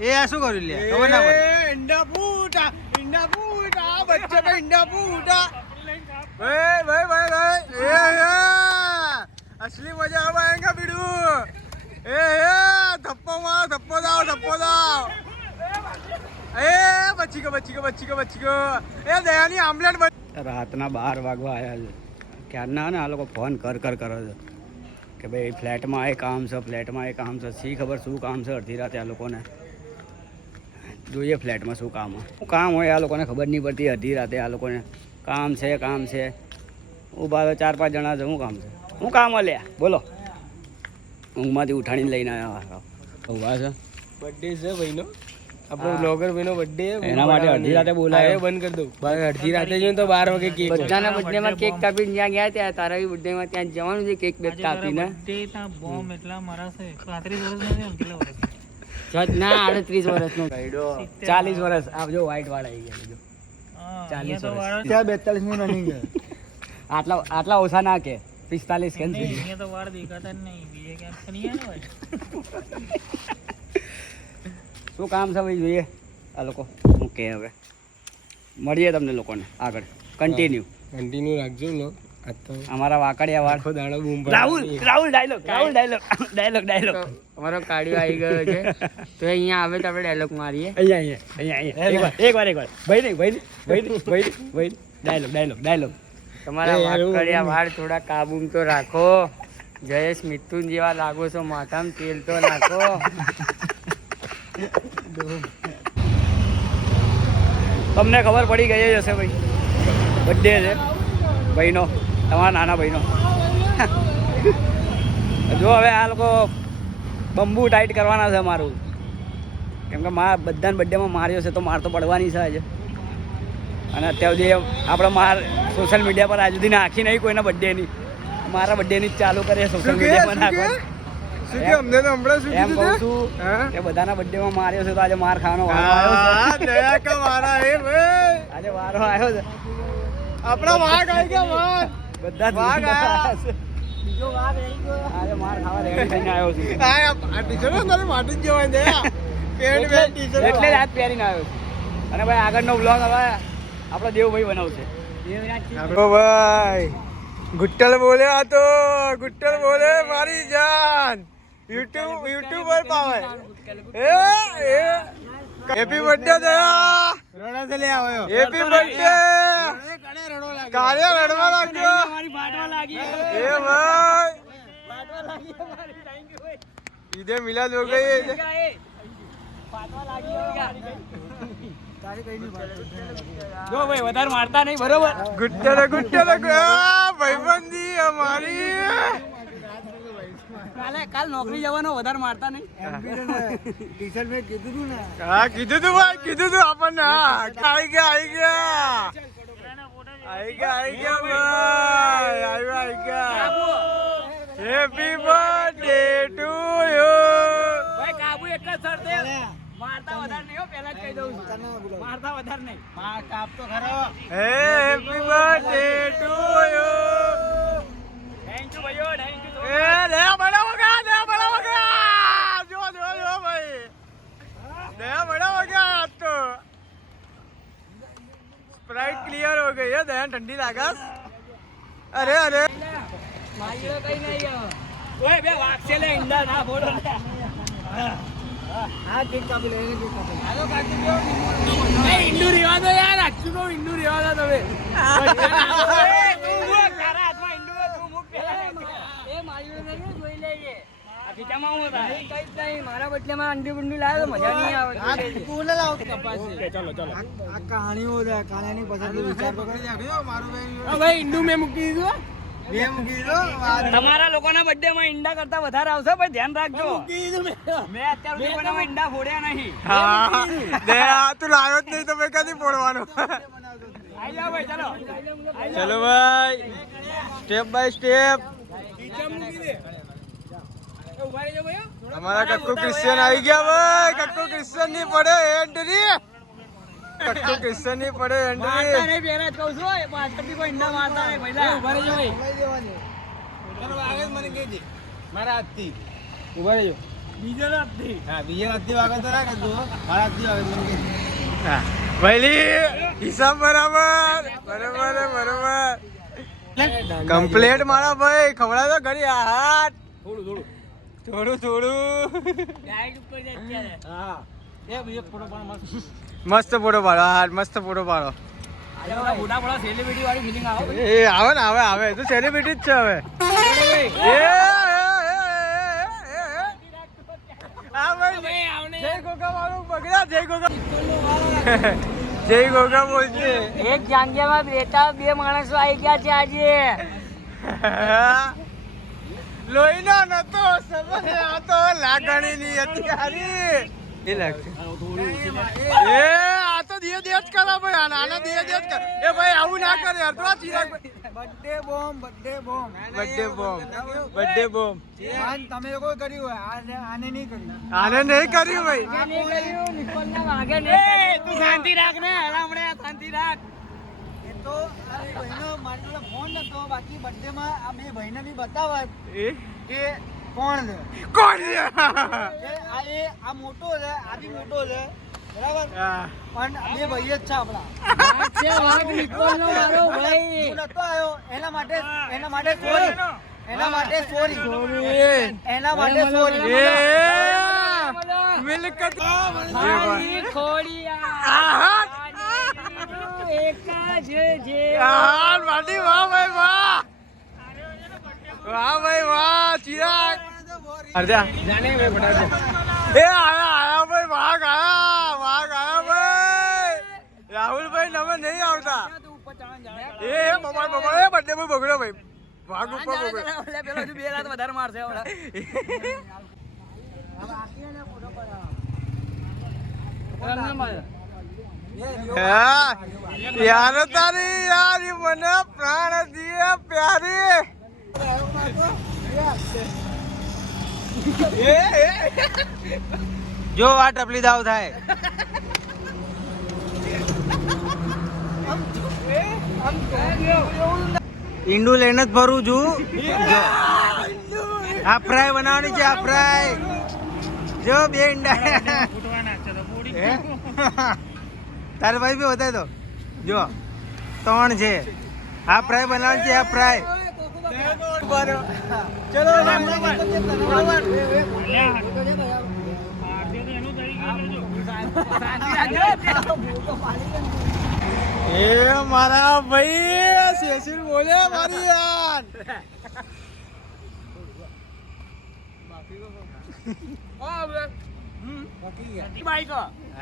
એ આ શું કર્યું લે ખબર ના પડે ઈંડા ફૂટા બચ્ચા का ઈંડા ફૂટા भाई असली मजा अब आएगा बिडू धप्पो मार धप्पो दाओ ए बच्ची को ए दयानी आमलेट રાતના 12 વાગવા આવ્યા છે ક્યારના ને આ લોકો ફોન કર કરે છે કે ભાઈ ફ્લેટમાં એ કામ છે શી ખબર શું કામ છે અડધી રાતે આ લોકોને જોઈએ ફ્લેટમાં શું કામ હોય આ લોકોને ખબર નહીં પડતી અડધી રાતે આ લોકોને કામ છે ઊભા 4-5 જણા છે શું કામ લ્યા બોલો ઊંઘમાંથી ઉઠાડીને લઈને આવ્યા ઊભા છે બર્થડે છે ભાઈનો આપણો બ્લોગર ભાઈનો બર્થડે એના માટે અડધી રાતે બોલાવે બંધ કરી દઉં ભાઈ અડધી રાતે જોઈને તો 12 વાગે કેક બધાના બર્થડેમાં કેક કાપીને જ્યાં ગયા ત્યાં તારા બી બર્થડેમાં ત્યાં જવાનું છે કેક બેક કાપીને બોમ્બ એટલા મારા છે 35 વર્ષ નથી કેટલા વર્ષ ના 38 વર્ષનો 40 વર્ષ આ જો વ્હાઈટ વાળ આવી ગયા 40 વર્ષ ત્યાં 42 નું રનિંગ છે આટલા ઓછા ના કે 45 કેમ છે અહીંયા તો વાળ દેખાતા જ નહીં બીજે ક્યાંક તો નહીં આવે શું કામ છે ભાઈ જોઈએ આ લોકો શું કહે હવે મળીએ તમને લોકોને આગળ કન્ટિન્યુ રાખજો લો અમારા વાકડિયા વાળ આખો દાડો બૂમ રાહુલ ડાયલોગ અમારો કાઢ્યો આવી ગયો છે તો અહીંયા આવે તો આપણે ડાયલોગ મારીએ અહીંયા એક વાર ભાઈ ડાયલોગ તમારા વાકડિયા વાળ થોડા કાબૂમાં તો રાખો જયેશ મિથુન જેવા લાગો છો માથામાં તેલ તો નાખો તમને ખબર પડી ગઈ હશે ભાઈ બર્થડે છે ભાઈનો તમારા નાના ભાઈનો જો હવે આ લોકો બંબુ ટાઈટ કરવાના છે મારું કેમ કે બધાને બર્થડેમાં માર્યો છે તો માર તો પડવાની છે આજે અને અત્યાર સુધી આપણે સોશિયલ મીડિયા પર આજ સુધી નાખી નહીં કોઈના બર્થડેની મારા બર્થડેની જ ચાલુ કરીએ સોશિયલ મીડિયા પર નાખવા એમ કહું છું કે બધાના બર્થડેમાં માર્યો છે તો આજે માર ખાવાનો વારો આવ્યો છે આજે વારો આવ્યો છે આપણા વાઘ આવી ગયા બધા બીજો વાઘ રહી ગયો આજે માર ખાવા રેડી થઈને આવ્યો છું એટલે જ આજ પહેરીને આવ્યો છું અને ભાઈ આગળનો વ્લોગ હવે આપણો દેવભાઈ બનાવશે ભાઈ ગુટ્ટલ બોલે આ તો ગુટ્ટલ બોલે મારી જાન યુટ્યુબર પાવે હેપી બર્થડે દયા રડા લે આવ્યો હેપી બર્થડે કાલે રડવા લાગ્યો મારી ફાટવા લાગી એ ભાઈ ફાટવા લાગી મારી થેન્ક યુ ભાઈ ઈદે મિલાદ હો ગઈ ફાટવા લાગી જો ભાઈ વધારે મારતા નહીં બરોબર ગુટ્ટલ ભાઈબંધી અમારી કાલ નોકરી જવાનો વધારે મારતા નહીં ટીચર મેં કીધું તું ને હા કીધું તું આપણને આવી ગયા ભાઈ આવી ગયા હેપી બર્થડે ટુ યુ ભાઈ કાબુ એક જ શરતે મારતા વધારે નહીં હો પહેલા જ કહી દઉં છું મારતા વધારે નહીં કાપ તો ખરો happy birthday to you thank you ભાઈઓ થેન્ક યુ એ લે બડા વગા જો ભાઈ લે બડા વગા તો स्प्राइट क्लियर हो गई है दहन ठंडी लागस अरे મારીઓ કઈ નહીં ઓય બે વાક્ષે લે ઈંડા ના ફોડો हां केक कापी ले केक कापी હાલો કાકી જો એ ઈંડુ રેવા દો યાર આખું કો ઈંડુ રેવા દો તમે તું મુક તારા હાથમાં ઈંડુ તું મુક પેલા એ મારીઓ નહીં જોઈ લેજે આ ખીચામાં હું હતા કઈ જ નહીં મારા બદલેમાં અંડી બુંડી લાવ્યો મજા નહીં આવે તું લે લાવ કપાસ ચલો આ કહાની હો રે કહાની પસંદ વિચાર તો કરી જાગ્યો મારો ભાઈ ઈંડુ મે મૂકી દીધું બે મૂકી દો તમારા લોકોના બર્થડે માં ઈંડા કરતા વધારે આવશે ભાઈ ધ્યાન રાખજો મેં અત્યાર સુધી કોઈના ઈંડા ફોડ્યા નહીં હા દે આ તું લાવ્યો જ નહીં તો મેં કદી ફોડવાનો આઈ જાઓ ભાઈ ચલો ચલો ભાઈ સ્ટેપ બાય સ્ટેપ हमारा कक्कू क्रिश्चियन आई गया भाई कक्कू क्रिश्चियन नहीं पड़े एंट्री कक्कू क्रिश्चियन नहीं पड़े મારતા एंट्री નહીં પેલા જ કહું છું એ પાછળથી કોઈ ઈંડા મારતા નહીં પહેલા ઉભા રહેજો ભાઈ ચલો આગળ મને કહેજે મારા હાથથી ઉભા રહેજો બીજા રાતથી વાગે તો રાખ દો મારા રાતથી વાગે હા ભાઈલી હિસાબ બરાબર કમ્પ્લેટ મારા ભાઈ ખવડા તો ઘડી હાથ થોડું ગાઈડ ઉપર જ અત્યારે હા એ એક ફોટો પાડો મસ્ત ફોટો પાડો હાથ મસ્ત ફોટો પાડો મોટા સેલિબ્રિટી વાળી ફિલિંગ આવે એ આવે ને આવે તો સેલિબ્રિટી જ છે હવે જય ગોગા બોલશે એક જાંગિયામાં બેટા બે માણસો આવી ગયા છે આજે લોહીનો નતો સમય આ તો લાગણીની હતી હારી એ લાગશે એ આ તો દિયે દેજ કરા ભાઈ આના દિયે દેજ કર એ ભાઈ આવું ના કરે યાર તો ચિરાગ બર્થડે બોમ્બ માન તમે લોકો કર્યું હોય આને નહીં કર્યું ભાઈ નિકોલના વાગે નહીં તું શાંતિ રાખ ને હમણે શાંતિ રાખ એ તો આ ભાઈનો મારો ફોન નતો બાકી બર્થડે માં આ બે ભાઈને બી બતાવત કે કોણ છે આ મોટો છે આ બી મોટો છે બરાબર પણ બે ભાઈ જ છે આપણા નિકોલનો મારો ભાઈ હું નતો આવ્યો એના માટે સોરી મિલકત મારી ખોડિયા એક જ જે વાડી વાહ ભાઈ ચિરાગ અરજા જાને ભાઈ ફટાફટ એ આયા ભાઈ વાઘ આયા ભાઈ રાહુલભાઈ નમે નહીં આવતા એ મોબાઈલ એ બર્થડે પર બગડ્યો ભાઈ વાઘ ઉપર બગડ્યો પેલો બે રાત વધારે મારશે હમણાં યાર તારી યારી મને પ્રાણ દિયા પ્યારી જો આ ટપલી દાવ થાય ઈંડું લઈને જ ફરું છું આ ફ્રાય બનાવવાની છે આ ફ્રાય જો બે ઈંડા તારે ભાઈ બી બતાવી દો જો 3 છે આ ફ્રાય બનાવવાની છે આ ફ્રાય ચલો એ મારા ભાઈ શેષિર બોલે મારી યાર હા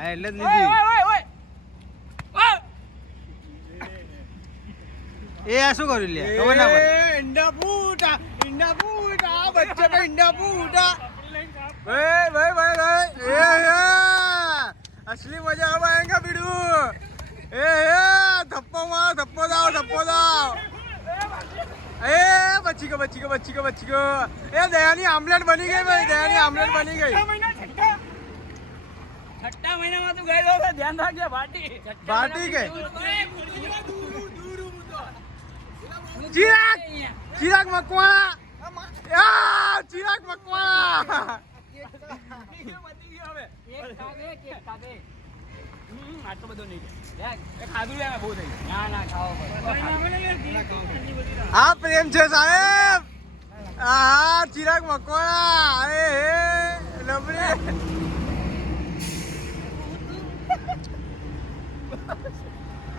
એટલે જ નથી એ આ શું કર્યું લે ખબર ના પડે ઈંડા ફૂટા બચ્ચા તો ઈંડા ફૂટા ભાઈ એ असली मजा अब आएगा बिडू ए धप्पो मार धप्पो दाओ ए बच्ची को ए दयानी आमलेट बनी गई भाई છઠ્ઠા મહિનામાં તું ગયેલો છે ધ્યાન રાખજે बाटी के चिराग मकवाना चिराग मकवाना આટલો બધો નહીં ખાધું લે બહુ થઈ ના ખાવો આ પ્રેમ છે સાહેબ આ ચિરાગ મકવાણા એ લબડી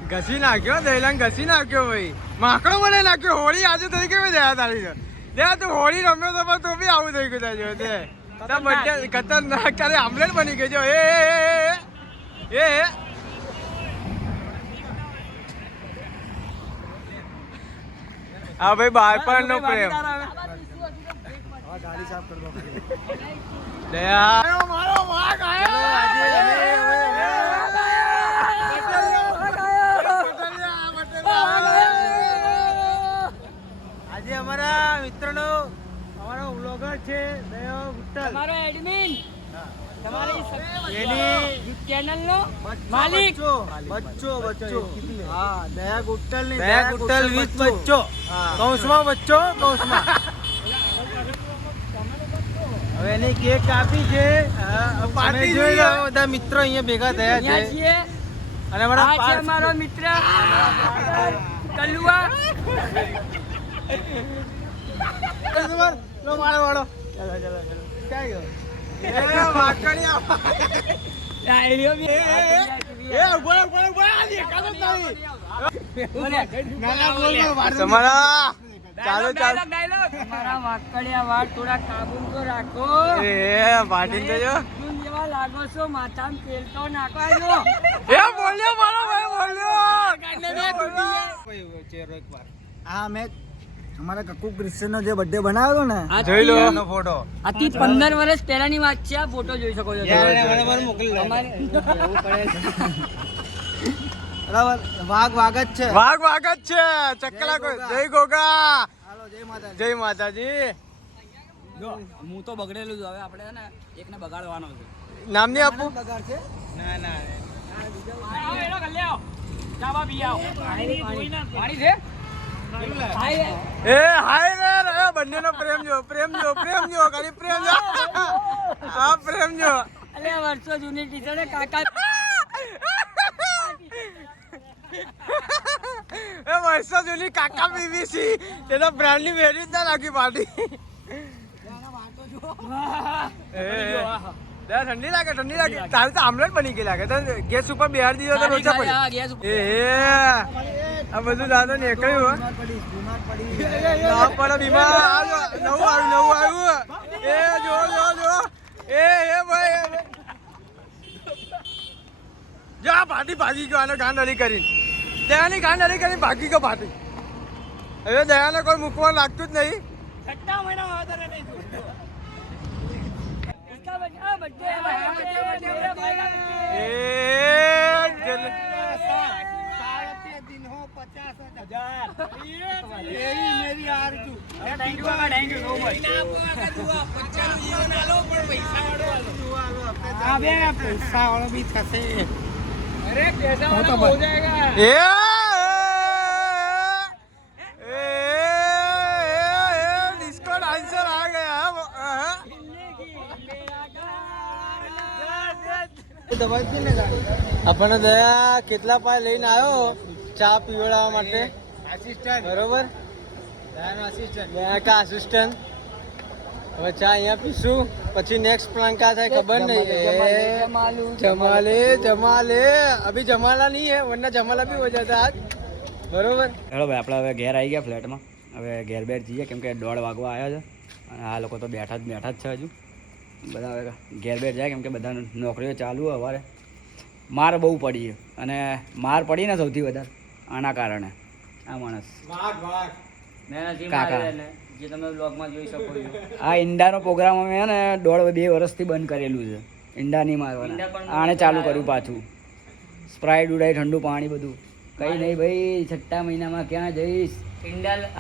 ઘસી નાખ્યો દહેલાન ઘસી નાખ્યો ભાઈ માકડો મને નાખ્યો હોળી આજે થઈ ગઈ દયા તારી દયા તું હોળી રમ્યો તો પણ તું બી આવું થઈ ગયું તાજો તે બધા ખતરનાક તારે આમલેટ બની ગઈ જો એ હા ભાઈ બાળપણનો પ્રેમ ગાડી સાફ કરી દો દયા મારો વાઘ આજે અમારા મિત્રનો અમારો વ્લોગર છે દયા ગુટ્ટલ તમારો એડમિન તમારી એની ચેનલ નો માલિક બચ્ચો હા દયા ગુટ્ટલ ની દયા ગુટ્ટલ વિથ બચ્ચો કૌંસમાં બચ્ચો કૌંસમાં હવે એને કેક કાપી છે. પાર્ટી જોઈ લો જોઈએ. બધા મિત્રો અહીંયા ભેગા થયા અહીંયા છે છીએ. અને અમારા આ છે પાર્થ- મારો મિત્ર કલુઆ. લો મારો વાળો. ક્યાં ગયો? એ વાકડિયા. આ એરિયો બી- એ ઉભો રહો, ઉભો રહો, ઉભો રહો. આ દેખાતો જ નહીં. ના, ના, બોલ, બોલ, વાળો. તમારા ચાલો ચાલો ડાયલોગ. તમારા વાકડિયા વાળ થોડા કાબુ તો રાખો. એ પાર્ટી તો જો અર્જુન જેવા લાગો છો, માથામાં તેલ તો નાખવાજો. એ બોલ્યો મારો ભાઈ બોલ્યો. હા મેં અમારા કકુ ક્રિશ્ચનનો જે બર્થડે બનાવ્યો ને જોઈ લો ફોટો આથી 15 વર્ષ પહેલાની વાત છે. આ ફોટો જોઈ શકો છો. અમારે એવું પડે છે. બરાબર વાઘ વાઘ જ છે. વાઘ વાઘ જ છે ચકલા કોઈ જય ગોગા હાલો જય માતા. જય માતાજી. જો હું તો બગડેલું છું. હવે આપણે છે ને એકને બગાડવાનો છે. નામ નહીં આપવું બગાડ છે. ના ના આવો એનો કર લ્યો. ચાબા પી આવો. પાણી છે? એ હાય રે બંનેનો પ્રેમ જો પ્રેમ જો પ્રેમ જો ખાલી પ્રેમ જો હા પ્રેમ જો અલે વર્ષો જૂની ટી-શર્ટ કાકા. એ વર્ષો જૂની કાકા પીવીસી તેનો બ્રાન્ડની વેરી જ ના નાખી પાર્ટી ઠંડી લાગે તારે તો આમલેટ બની ગઈ લાગે તો ગેસ ઉપર બેહાર દીધો તો રોચા પડી હા, ગેસ ઉપર. એ આ બધું દાદા નીકળ્યું બીમાર પડી ના પડે બીમાર નવું આવ્યું એ જો એ ભાઈ જો આ પાર્ટી ભાગી ગયો આને ગાંડ હરી કરી દયાની ગાંડ હરી કરી ભાગી ગયો પાર્ટી હવે દયાને કોઈ મૂકવા લાગતું જ નહીં 6 મહિના વધારે નહીં જોયો. इसका बर्थडे એ જલ- दिन हो 50,000 मेरी आरजू पैसा वालों भी थसे अरे पैसा वाला हो जाएगा. डिस्को डांसर आ गया આપણને દયા કેટલા પાય લઈને આવ્યો ચા પીવડાવવા માટે असिस्टेंट બરોબર असिस्टेंट દયા કા આસિસ્ટન્ટ હવે ચા અહીંયા પીશું પછી નેક્સ્ટ પ્લાન કા થાય ખબર નહીં જમાલે અભી જમાલા નહીં હે વરના જમાલા भी हो जाता आज બરોબર હેલો ભાઈ આપણે હવે ઘેર આવી ગયા ફ્લેટમાં. હવે ઘેર બેર જઈએ કેમ કે 1:30 વાગવા આવ્યા છે અને આ લોકો તો બેઠા જ છે હજુ. બધા હવે ઘેર બેર જાય કેમ કે બધા નોકરીઓ ચાલુ હોય. સવારે માર બહુ પડી અને માર પડી ને સૌથી વધારે આના કારણે આ માણસ કાકા જે તમે બ્લોગમાં જોઈ શકો છો. આ ઈંડાનો પ્રોગ્રામ અમે ને 1.5-2 વર્ષથી બંધ કરેલું છે. ઈંડા નહીં મારવાના આણે ચાલુ કર્યું પાછું. સ્પ્રાઇટ ઉડાઈ ઠંડુ પાણી બધું કઈ નહીં ભાઈ 6 મહિનામાં ક્યાં જઈશ.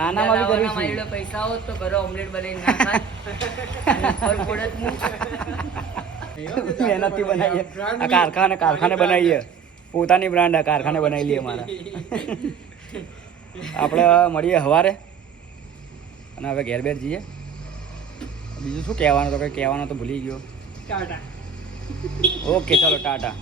આનામાં બી કરીશું. પૈસા હોત તો ઘરે ઓમલેટ બનાવીને ના ખાત. અને ફળ ફોડત નહીં. મહેનતથી બનાવીએ. આ કારખાને બનાવીએ. પોતાની બ્રાન્ડ આ કારખાને બનાવી લઈએ મારા. આપણે મળીએ સવારે અને હવે ઘેર બેર જઈએ. બીજું શું કહેવાનું તો કંઈ કહેવાનું તો ભૂલી ગયો. ઓકે ચાલો ટાટા.